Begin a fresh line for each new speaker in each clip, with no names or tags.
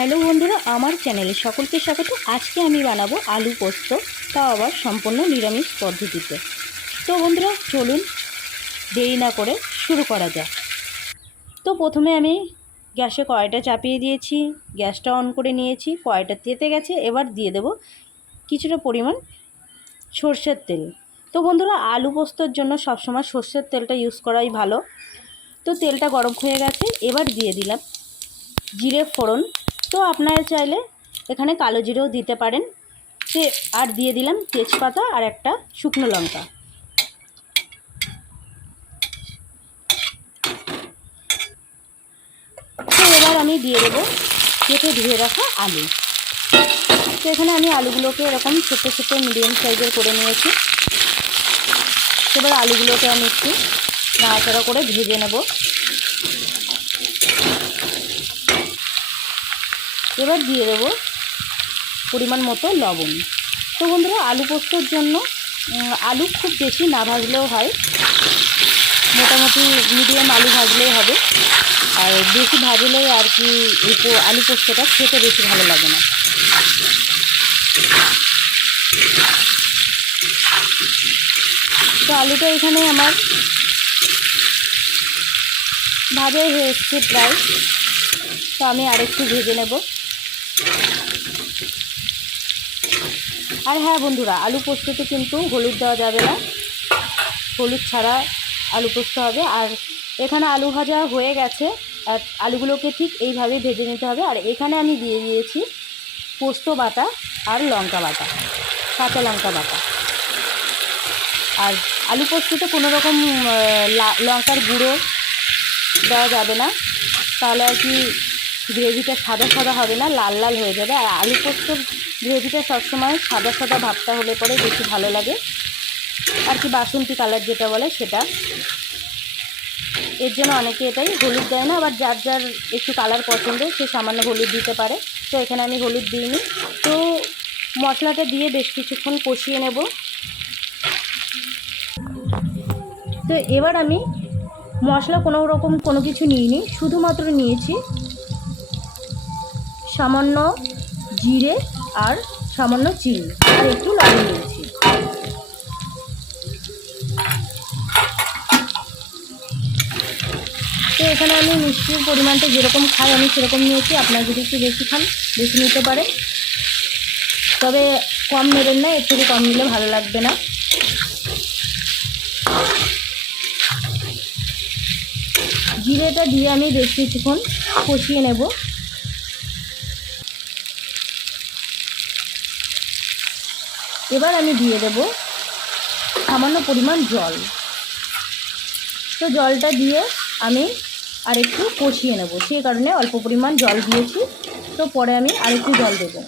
Hello বন্ধুরা, আমার চ্যানেলে সকলকে স্বাগত। আজকে আমি বানাবো আলু পোস্ত তাও আবার সম্পূর্ণ নিরামিষ পদ্ধতিতে। তো বন্ধুরা, চলুন দেরি না করে শুরু করা যাক। তো প্রথমে আমি গ্যাসে কড়াইটা চাপিয়ে দিয়েছি, গ্যাসটা অন করে নিয়েছি, কড়াইটা তেতে গেছে, এবার দিয়ে দেব কিছুটা পরিমাণ সর্ষের তেল। তো বন্ধুরা, আলু পোস্তর জন্য সবসময় সর্ষের তেলটা ইউজ করাই ভালো। তো তেলটা গরম হয়ে গেছে, এবার দিয়ে দিলাম জিরে ফোড়ন তো আপনারা চাইলে এখানে কালো জিরেও দিতে পারেন। সে আর দিয়ে দিলাম তেজপাতা আর একটা শুকনো লঙ্কা। তো এবার আমি দিয়ে দেবো কেটে ধুয়ে রাখা আলু। তো এখানে আমি আলুগুলোকে এরকম ছোটো ছোটো মিডিয়াম সাইজের করে নিয়েছি। এবার আলুগুলোকে আমি একটু নাড়াচাড়া করে ভেজে নেব। এবার দিয়ে দেবো পরিমাণ মতো লবণ। তো বন্ধুরা, আলু পোস্তর জন্য আলু খুব বেশি না ভাজলেও হয়। মোটামুটি মিডিয়াম আলু ভাজলেই হবে। আর বেশি ভাজলে আর কি আলু পোস্তটা খেতে বেশি ভালো লাগে না। তো আলুটা এখানে আমার ভাজাই হয়ে এসছে প্রায়। তো আমি আরেকটু ভেজে নেব। আর হ্যাঁ বন্ধুরা, আলু পোস্ততে কিন্তু হলুদ দেওয়া যাবে না। হলুদ ছাড়া আলু পোস্ত হবে। আর এখানে আলু ভাজা হয়ে গেছে। আর আলুগুলোকে ঠিক এইভাবে ভেজে নিতে হবে। আর এখানে আমি দিয়ে দিয়েছি পোস্ত বাটা আর লঙ্কা বাটা, কাঁচা লঙ্কা বাটা। আর আলু পোস্ততে কোনো রকম লঙ্কার গুঁড়ো দেওয়া যাবে না। তাহলে আর কি গ্রেভিটা সাদা সাদা হবে না, লাল লাল হয়ে যাবে। আর আলু পোস্তর গ্রেভিটা সবসময় সাদা সাদা ভাবটা হলে পরে বেশি ভালো লাগে। আর কি বাসন্তী কালার যেটা বলে সেটা। এর জন্য অনেকে এটাই হলুদ দেয় না, আবার যার যার একটু কালার পছন্দ সে সামান্য হলুদ দিতে পারে। তো এখানে আমি হলুদ দিইনি। তো মশলাটা দিয়ে বেশ কিছুক্ষণ কষিয়ে নেব। তো এবার আমি মশলা কোনো রকম কোনো কিছু নিইনি, শুধুমাত্র নিয়েছি সামান্য জিরে আর সামান্য চিনি। আর একটু লবণ নিয়েছি তো এখানে আমি মিষ্টির পরিমাণটা যেরকম খাই, আমি সেরকম নিয়েছি। আপনারা যদি একটু বেশি খান, বেশি নিতে পারে তবে কম নেবেন না, এর থেকে কম নিলে ভালো লাগবে না। জিরেটা দিয়ে আমি বেশ কিছুক্ষণ কষিয়ে নেব। এবার আমি দিয়ে দেব সামান্য পরিমাণ জল। তো জলটা দিয়ে আমি আরেকটু কষিয়ে নেব। সেই কারণে অল্প পরিমাণ জল দিয়েছি। তো পরে আমি আরেকটু জল দেব।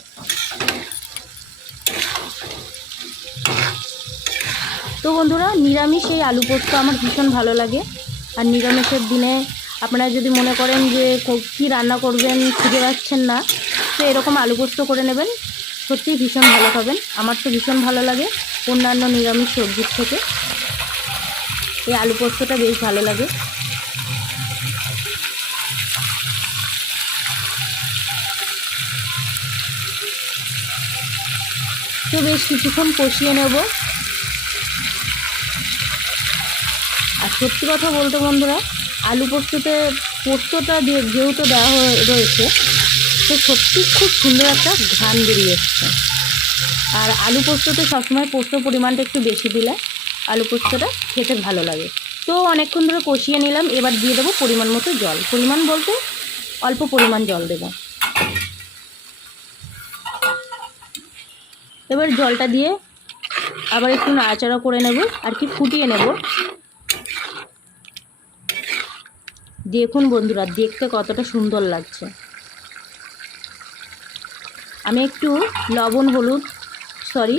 তো বন্ধুরা, নিরামিষ এই আলু পোস্ত আমার ভীষণ ভালো লাগে। আর নিরামিষের দিনে আপনারা যদি মনে করেন যে কো- রান্না করবেন খুঁজে পাচ্ছেন না, তো এরকম আলু পোস্ত করে নেবেন। সত্যিই ভীষণ ভালো খাবেন। আমার তো ভীষণ ভালো লাগে অন্যান্য নিরামিষ সবজির থেকে। এই আলু পোস্তটা বেশ ভালো লাগে। তো বেশ কিছুক্ষণ কষিয়ে নেব। আর সত্যি কথা বলতে বন্ধুরা, আলু পোস্ততে, পোস্তটা যেহেতু দেওয়া রয়েছে তো সত্যি খুব সুন্দর একটা ঘ্রাণ বেরিয়ে এসছে। আর আলু পোস্ততে সবসময় পোস্ত পরিমাণটা একটু বেশি দিলে আলু পোস্তটা খেতে ভালো লাগে। তো অনেকক্ষণ ধরে কষিয়ে নিলাম, এবার দিয়ে দেবো পরিমাণ মতো জল। পরিমাণ বলতে অল্প পরিমাণ জল দেবো। এবার জলটা দিয়ে আবার একটু নাড়াচাড়া করে নেব আর কি ফুটিয়ে নেব। দেখুন বন্ধুরা, দেখতে কতটা সুন্দর লাগছে। আমি একটু লবণ, হলুদ সরি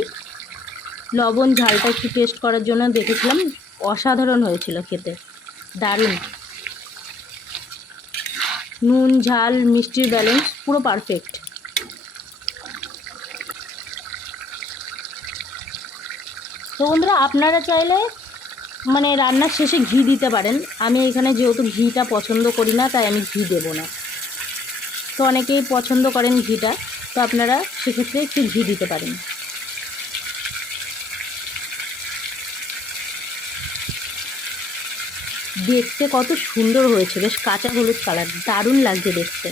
লবণ, ঝালটা একটু টেস্ট করার জন্য দেখেছিলাম, অসাধারণ হয়েছিল খেতে, দারুণ। নুন, ঝাল, মিষ্টির ব্যালেন্স পুরো পারফেক্ট তো বন্ধুরা, আপনারা চাইলে মানে রান্নার শেষে ঘি দিতে পারেন। আমি এখানে যেহেতু ঘিটা পছন্দ করি না, তাই আমি ঘি দেবো না। তো অনেকেই পছন্দ করেন ঘিটা। তো আপনারা সেক্ষেত্রে একটু ঘি দিতে পারেন। দেখতে কত সুন্দর হয়েছে, বেশ কাঁচা হলুদ কালার, দারুণ লাগছে দেখতে।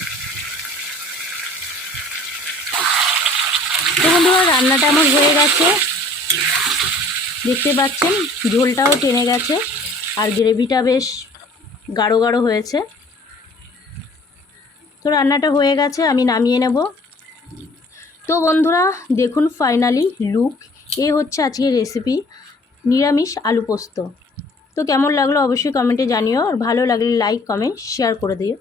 তো রান্নাটা আমার হয়ে গেছে। দেখতে পাচ্ছেন, ঝোলটাও টেনে গেছে, আর গ্রেভিটা বেশ গাঢ় গাঢ় হয়েছে। তো রান্নাটা হয়ে গেছে, আমি নামিয়ে নেব। তো বন্ধুরা, দেখুন ফাইনালি লুক এ হচ্ছে আজকের রেসিপি নিরামিষ আলু পোস্ত। তো কেমন লাগল অবশ্যই কমেন্টে জানিও, আর ভালো লাগলে লাইক কমেন্ট শেয়ার করে দিও।